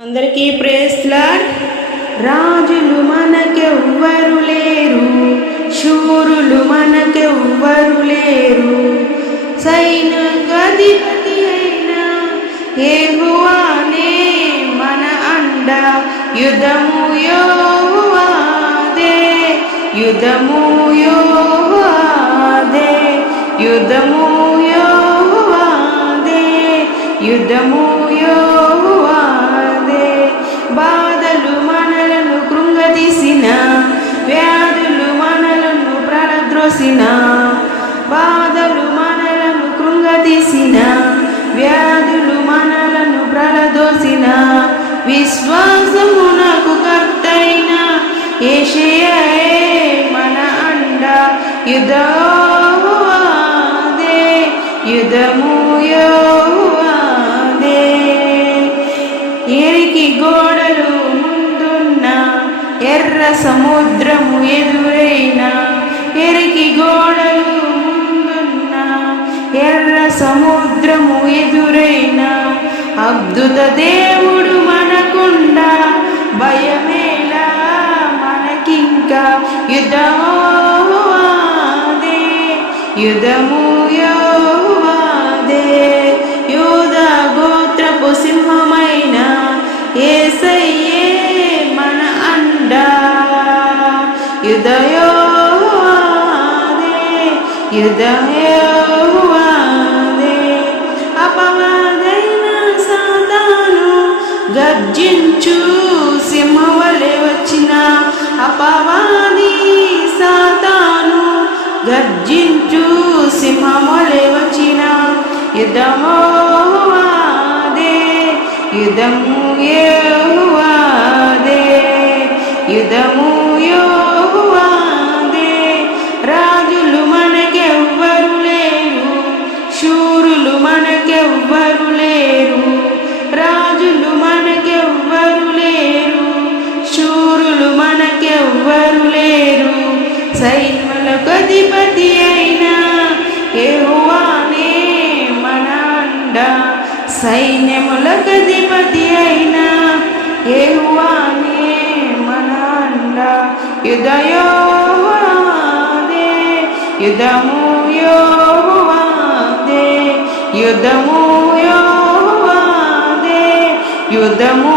అందరికీ ప్రేస్లాడ్ రాజులు మనకెవ్వరు లేరు శూరులు మనకెవ్వరు లేరు. సైనికాధిపతి అయినా ఏహువానే మన అండ యుధము యోవాదే యుధము యోవాదే యుధము యోవాదే యుధము యో బాధలు మనలను కృంగదీసిన వ్యాధులు మనలను ప్రలద్రోసిన బాధలు మనలను కృంగదీసిన వ్యాధులు మనలను ప్రలదోసిన విశ్వాసమునకు కర్తైన ఏషయే మన అండ యుధ యుధము ఎర్ర సముద్రము ఎదురైన ఎరికి గోడలు ముందున్న ఎర్ర సముద్రము ఎదురైన అద్భుత దేవుడు మనకుండా భయమేలా మనకింకా యుధమోవాదే యుధము యో యుదయోవాదే అపవాదైన సాతాను గర్జించు సింహవలె వచ్చిన అపవాది సాతాను గర్జించు సింహములే వచ్చిన యుధమోవాదే యుధము యోవాదే యుధము యో సైన్యులకు అధిపతి అయిన యెహోవానే మన అండ సైన్యములకు అధిపతి అయిన యెహోవానే మన అండ యుదయోవాదే యుధము యోవాదే యుధము యోవాదే యుధము